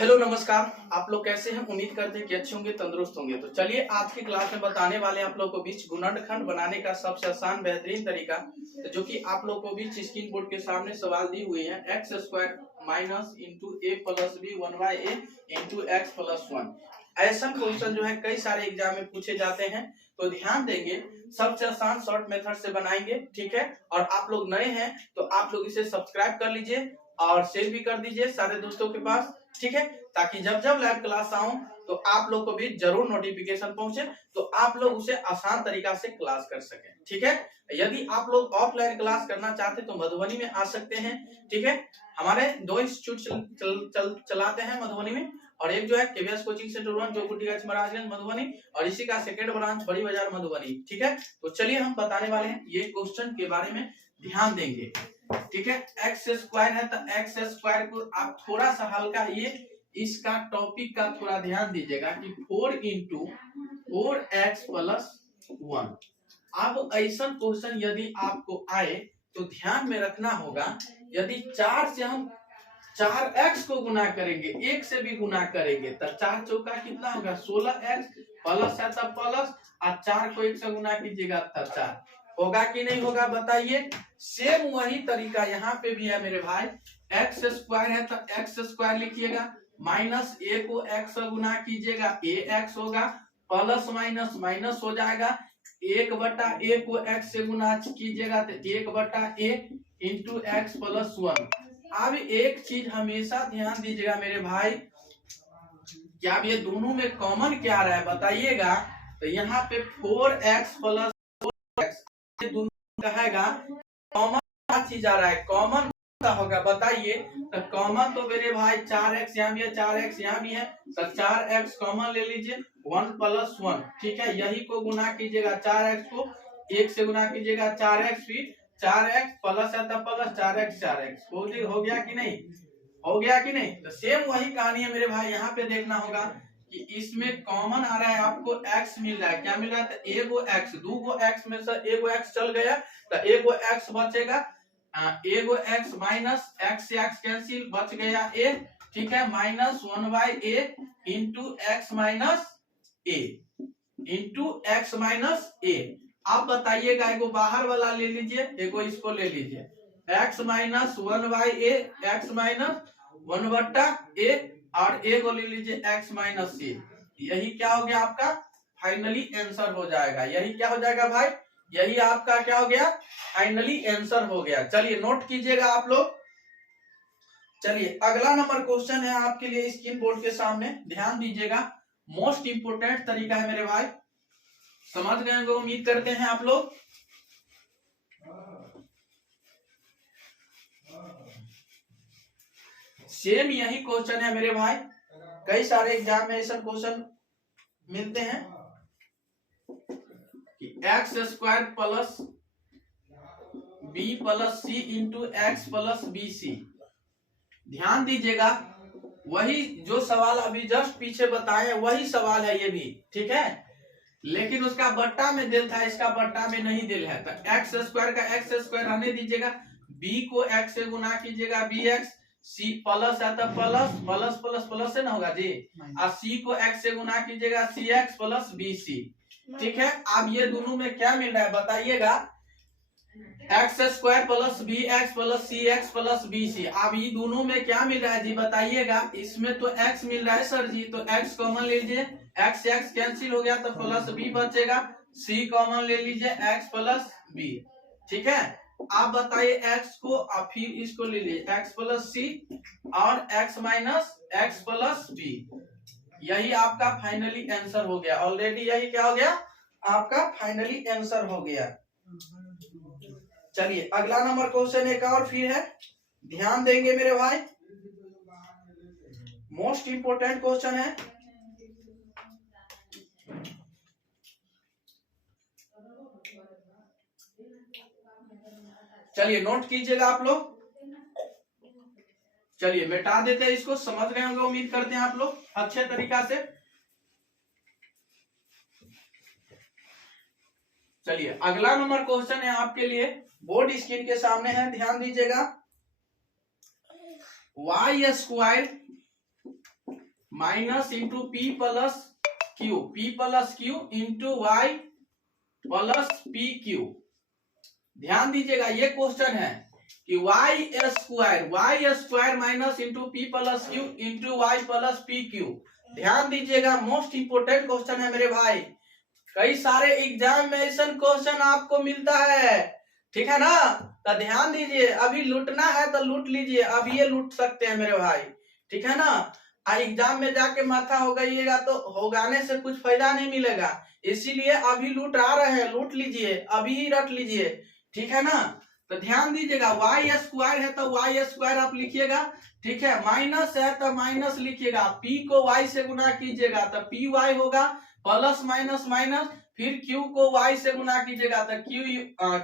Hello नमस्कार। आप लोग कैसे हैं? उम्मीद करते हैं कि अच्छे होंगे, तंदुरुस्त होंगे। तो चलिए आज की क्लास में बताने वाले हैं आप लोगों को बीच गुणनखंड बनाने का सबसे आसान बेहतरीन तरीका, जो कि आप लोगों को बीच स्क्रीन बोर्ड के सामने सवाल दी हुई है। X square minus into a plus b one by a into x plus one. ऐसा क्वेश्चन जो है कई सारे एग्जाम में पूछे जाते हैं, तो ध्यान देंगे सबसे आसान शॉर्ट मेथड से बनाएंगे, ठीक है। और आप लोग नए हैं तो आप लोग इसे सब्सक्राइब कर लीजिए और शेयर भी कर दीजिए सारे दोस्तों के पास, ठीक है, ताकि जब जब लाइव क्लास आऊं तो आप लोग को भी जरूर नोटिफिकेशन पहुंचे, तो आप लोग उसे आसान तरीका से क्लास कर सकें, ठीक है। यदि आप लोग ऑफलाइन क्लास करना चाहते तो मधुबनी में आ सकते हैं, ठीक है। हमारे दो इंस्टीट्यूट चलाते हैं मधुबनी में, और एक जो है केवीएस कोचिंग सेंटर 1 जो गुटियाच महाराजगंज मधुबनी, और इसी का सेकंड ब्रांच बड़ी बाजार मधुबनी, ठीक है। तो चलिए हम बताने वाले हैं ये क्वेश्चन के बारे में, ध्यान देंगे, ठीक है। एक्स स्क्वायर है तो एक्स स्क्वायर को आप थोड़ा सा हल्का ये इसका टॉपिक का थोड़ा ध्यान दीजिएगा कि 4 इंटू 4x प्लस 1। अब ऐसा क्वेश्चन यदि आपको आए तो ध्यान में रखना होगा, यदि 4 से हम 4x को गुना करेंगे, 1 से भी गुना करेंगे तो 4 चौका कितना होगा 16x, प्लस है तब प्लस, और 4 को 1 से गुना कीजिएगा तब 4 होगा कि नहीं होगा, बताइए। सेम वही तरीका यहाँ पे भी है मेरे भाई। एक्स स्क्वायर है तो एक्स स्क्वायर लिखिएगा, माइनस ए को एक्स से गुना कीजिएगा ए एक्स होगा, प्लस माइनस माइनस हो जाएगा, 1/a को एक्स से गुना कीजिएगा तो 1/a इंटू एक्स प्लस 1। अब एक चीज हमेशा ध्यान दीजिएगा मेरे भाई, क्या अब ये दोनों में कॉमन क्या आ रहा है बताइएगा। तो यहाँ पे 4x प्लस 4x दोनों कहेगा कॉमन क्या चीज आ रहा है, कॉमन क्या होगा बताइए। तो कॉमन तो मेरे भाई 4x यहाँ भी है, 4x यहाँ भी है, तो 4x कॉमन ले लीजिए, 1 प्लस 1, ठीक है। यही को गुना कीजिएगा, 4x को 1 से गुना कीजिएगा 4x, फिर 4x प्लस है तब प्लस 4x हो गया कि नहीं, हो गया कि नहीं। तो सेम वही कहानी है मेरे भाई, यहाँ पे देखना होगा कि इसमें कॉमन आ रहा है, आपको x मिल रहा है, क्या मिल रहा है, तो एगो x, दूगो x में से एगो x चल गया तो एगो x बचेगा, एगो x माइनस x से x कैंसिल, बच गया a, ठीक है, minus 1/a into x minus a into x minus a। आप बताइएगा, एगो बाहर वाला ले लीजिए, एगो इसको ले लीजिए, x minus 1/a, x minus 1/a, और ए को ले लीजिए x माइनस ए। यही क्या हो गया आपका फाइनली आंसर हो जाएगा, यही क्या हो जाएगा भाई, यही आपका क्या हो गया फाइनली आंसर हो गया। चलिए नोट कीजिएगा आप लोग। चलिए अगला नंबर क्वेश्चन है आपके लिए स्क्रीन बोर्ड के सामने, ध्यान दीजिएगा। मोस्ट इंपोर्टेंट तरीका है मेरे भाई, समझ गए होंगे उम्मीद करते हैं आप लोग। सेम यही क्वेश्चन है मेरे भाई, कई सारे एग्जाम में ऐसा क्वेश्चन मिलते हैं कि X square plus B plus C into x plus B C. ध्यान दीजिएगा, वही जो सवाल अभी जस्ट पीछे बताए वही सवाल है ये भी, ठीक है, लेकिन उसका बट्टा में दिल था, इसका बट्टा में नहीं दिल है। तो एक्स स्क्वायर का एक्स स्क्वायर रहने दीजिएगा, बी को एक्स से गुना कीजिएगा बी एक्स, सी प्लस है तो प्लस प्लस प्लस प्लस से ना होगा जी, और सी को एक्स से गुना कीजिएगा सी एक्स प्लस बी सी, ठीक है। अब ये दोनों में क्या मिल रहा है बताइएगा, X square plus B X plus C X plus B C. अब ये दोनों में क्या मिल रहा है जी बताइएगा, इसमें तो x मिल रहा है सर जी, तो x कॉमन ले लीजिए, x से x कैंसिल हो गया तो प्लस b बचेगा, c कॉमन ले लीजिए x प्लस b, ठीक है। आप बताइए x को, और फिर इसको ले लीजिए x प्लस c और x minus x plus b। यही आपका फाइनली आंसर हो गया, ऑलरेडी यही क्या हो गया आपका फाइनली आंसर हो गया। चलिए अगला नंबर क्वेश्चन एक और फिर है, ध्यान देंगे मेरे भाई, मोस्ट इंपोर्टेंट क्वेश्चन है। चलिए नोट कीजिएगा आप लोग। चलिए मिटा देते हैं इसको, समझ गए होंगे उम्मीद करते हैं आप लोग अच्छे तरीका से। चलिए अगला नंबर क्वेश्चन है आपके लिए, बोर्ड स्क्रीन के सामने है, ध्यान दीजिएगा। y square minus into p plus q into y plus p q. ध्यान दीजिएगा ये क्वेश्चन है कि y square minus into p plus q into y plus p q. ध्यान दीजिएगा मोस्ट इंपोर्टेंट क्वेश्चन है मेरे भाई, कई सारे एग्जाम में ऐसा क्वेश्चन आपको मिलता है, ठीक है ना। तो ध्यान दीजिए, अभी लूटना है तो लूट लीजिए, अभी ये लूट सकते हैं मेरे भाई, ठीक है ना। एग्जाम में जाके माथा हो गईएगा तो होगाने से कुछ फायदा नहीं मिलेगा, इसीलिए अभी लूट आ रहे हैं, लूट लीजिए, अभी ही रख लीजिए, ठीक है ना। तो ध्यान दीजिएगा वाई स्क्वायर है तो वाई स्क्वायर आप लिखिएगा, ठीक है। माइनस है तो माइनस लिखिएगा, पी को वाई से गुना कीजिएगा तो पी वाई होगा, प्लस माइनस माइनस, फिर क्यू को वाई से गुना कीजिएगा तो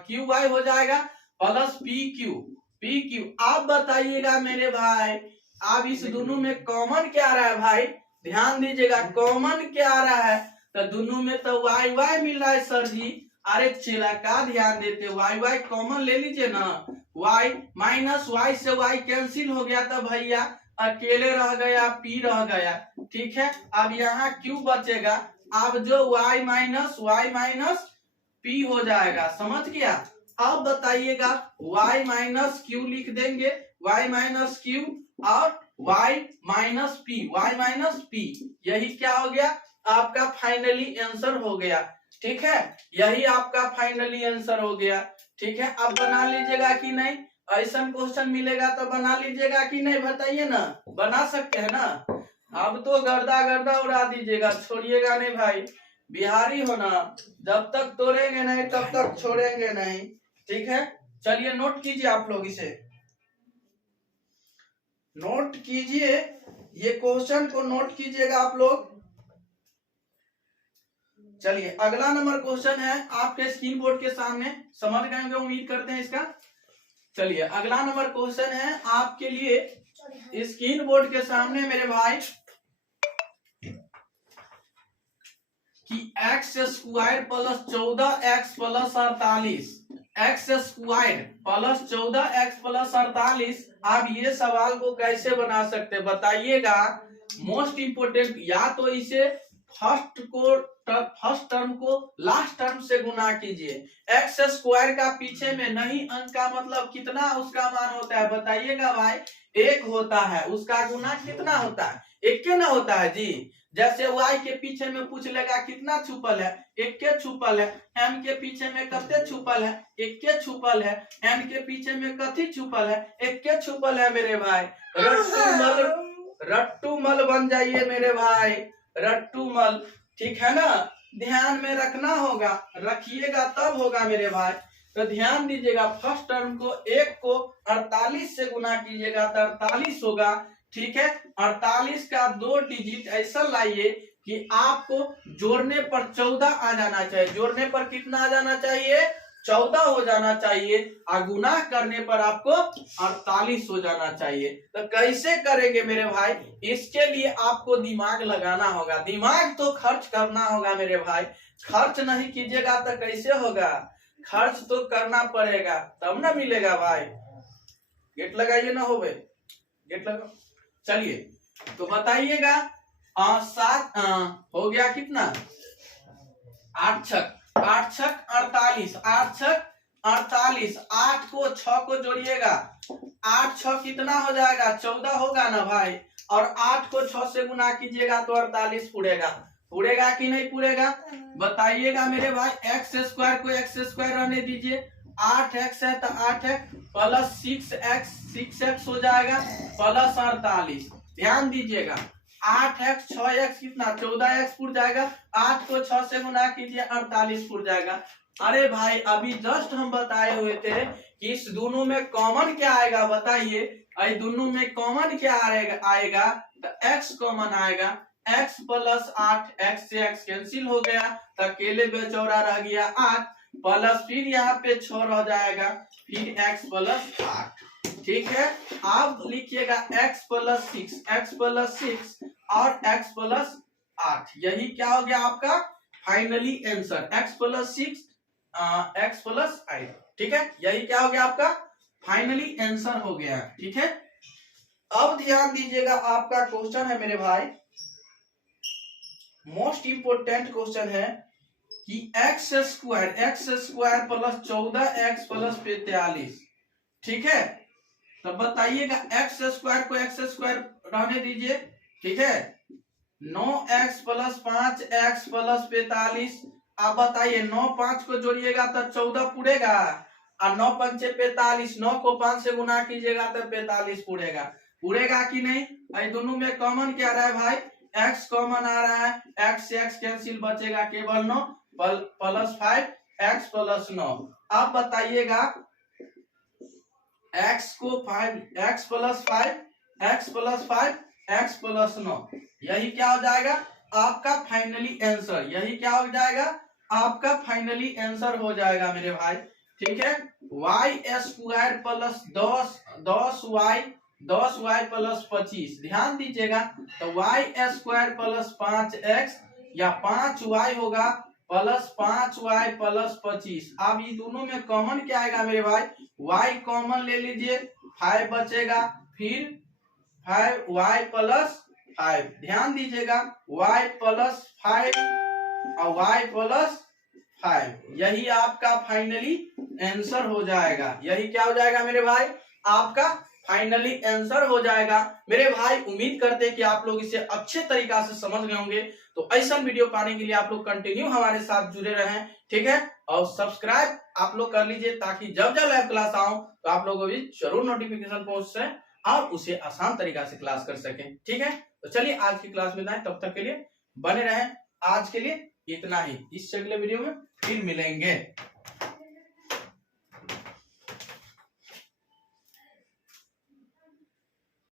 क्यू वाई हो जाएगा, प्लस पी क्यू। आप बताइएगा मेरे भाई, अब इस दोनों में कॉमन क्या आ रहा है भाई, ध्यान दीजिएगा कॉमन क्या आ रहा है, तो दोनों में तो वाई वाई मिल रहा है सर जी। अरे चेला का ध्यान देते, वाई वाई कॉमन ले लीजिए ना, वाई माइनस वाई से वाई कैंसिल हो गया तो भैया अकेले रह गया, पी रह गया, ठीक है। अब यहाँ क्यू बचेगा, अब जो वाई माइनस पी हो जाएगा, समझ गया। अब बताइएगा y माइनस क्यू लिख देंगे, y माइनस क्यू और y माइनस पी, यही क्या हो गया आपका फाइनली आंसर हो गया, ठीक है। यही आपका फाइनली आंसर हो गया, ठीक है। अब बना लीजिएगा कि नहीं, ऐसा क्वेश्चन मिलेगा तो बना लीजिएगा कि नहीं, बताइए ना, बना सकते हैं ना। अब तो गर्दा उड़ा दीजिएगा, छोड़िएगा नहीं भाई, बिहारी होना, जब तक तोड़ेंगे नहीं तब तक छोड़ेंगे नहीं, ठीक है। चलिए नोट कीजिए, आप लोग इसे नोट कीजिए, ये क्वेश्चन को नोट कीजिएगा आप लोग। चलिए अगला नंबर क्वेश्चन है आपके स्क्रीन बोर्ड के सामने, समझ गए होंगे उम्मीद करते हैं इसका। चलिए अगला नंबर क्वेश्चन है आपके लिए स्क्रीन बोर्ड के सामने मेरे भाई कि X square plus 14x plus 48, x square plus 14x plus 48। आप ये सवाल को कैसे बना सकते बताइएगा, मोस्ट इंपोर्टेंट, या तो इसे फर्स्ट टर्म को लास्ट टर्म से गुना कीजिए। एक्स स्क्वायर का पीछे में नहीं अंक का मतलब कितना उसका मान होता है बताइएगा भाई, 1 होता है, उसका गुना कितना होता है, 1 के ना होता है जी। जैसे y के पीछे में पूछ लेगा कितना छुपल है, 1 के छुपल है, m के पीछे में कते छुपल है, 1 के छुपल है, n के पीछे में कथी छुपल है, 1 के छुपल है मेरे भाई। रट्टू मल बन जाइए मेरे भाई, रट्टू मल, ठीक है ना। ध्यान में रखना होगा, रखिएगा तब होगा मेरे भाई। तो ध्यान दीजिएगा, फर्स्ट टर्म को 1 को 48 से गुना कीजिएगा तो 48 होगा, ठीक है। 48 का 2 डिजिट ऐसा लाइए कि आपको जोड़ने पर 14 आ जाना चाहिए, जोड़ने पर कितना आ जाना चाहिए, 14 हो जाना चाहिए, और गुना करने पर आपको 48 हो जाना चाहिए। तो कैसे करेंगे मेरे भाई, इसके लिए आपको दिमाग लगाना होगा, दिमाग तो खर्च करना होगा मेरे भाई। खर्च नहीं कीजिएगा तो कैसे होगा, खर्च तो करना पड़ेगा तब ना मिलेगा भाई। गेट लगाइए ना, हो गेट लगा। चलिए तो बताइएगा, 7 हो गया कितना, 8 छक 48, 8 छक 48, 8 को 6 को जोड़िएगा, 8 6 कितना हो जाएगा, 14 होगा ना भाई, और 8 को 6 से गुना कीजिएगा तो 48 पूरेगा कि नहीं पूरेगा बताइएगा मेरे भाई। एक्स स्क्वायर को एक्स स्क्वायर रहने दीजिए, 8x है तो 8x प्लस 6x हो जाएगा प्लस 48। ध्यान दीजिएगा 8x 6x कितना 14x पुर जाएगा, 8 को 6 से गुना कीजिए 48 पुर जाएगा। अरे भाई अभी जस्ट हम बताए हुए थे कि इस दोनों में कॉमन क्या आएगा बताइए, इस दोनों में कॉमन क्या आएगा तो x कॉमन आएगा, x प्लस 8, x से x कैंसिल हो गया तो अकेले बेचौरा रह गया 8, प्लस फिर यहाँ पे 6 रह जाएगा, फिर x प्लस 8, ठीक है। आप लिखिएगा x प्लस 6 और x प्लस 8, यही क्या हो गया आपका finally answer, x plus 6 x plus 8, ठीक है। यही क्या हो गया आपका फाइनली आंसर हो गया, ठीक है। अब ध्यान दीजिएगा, आपका क्वेश्चन है मेरे भाई, मोस्ट इंपोर्टेंट क्वेश्चन है कि X square plus 14x plus 45, ठीक है। तो बताइएगा, एक्स स्क्वायर को एक्स स्क्वायर रहने दीजिए, ठीक है। 9x प्लस 5x प्लस 45, आप बताइए 9 5 को जोड़िएगा तो 14 पूरेगा, और 9 पंचे 45, 9 को 5 से गुना कीजिएगा तो 45 पूरेगा कि नहीं। ये दोनों में कॉमन क्या रहा है भाई, x कॉमन आ रहा है, x से x कैंसिल, बचेगा केवल 9 प्लस 5x प्लस 9। अब बताइएगा x को 5x plus 5x plus 5x plus 9, यही क्या हो जाएगा आपका फाइनली आंसर, यही क्या हो जाएगा आपका फाइनली आंसर हो जाएगा मेरे भाई, ठीक है। y square plus 10y plus 25, ध्यान दीजिएगा, तो y स्क्वायर प्लस 5x या 5y होगा प्लस 5y प्लस 25। अब ये दोनों में कॉमन क्या आएगा मेरे भाई, y कॉमन ले लीजिए, 5 बचेगा, फिर 5y प्लस 5, ध्यान दीजिएगा y प्लस 5 और y प्लस 5, यही आपका फाइनली आंसर हो जाएगा, यही क्या हो जाएगा मेरे भाई, आपका फाइनली आंसर हो जाएगा मेरे भाई। उम्मीद करते हैं कि आप लोग इसे अच्छे तरीका से समझ गए होंगे। तो ऐसा वीडियो पाने के लिए आप लोग कंटिन्यू हमारे साथ जुड़े रहें, ठीक है। और सब्सक्राइब आप लोग कर लीजिए, ताकि जब जब लाइव क्लास आऊं तो आप लोगों को भी जरूर नोटिफिकेशन पहुंच सके और उसे आसान तरीका से क्लास कर सकें, ठीक है। तो चलिए आज की क्लास में जाएं, तब तक के लिए बने रहें। आज के लिए इतना ही, इस अगले वीडियो में फिर मिलेंगे।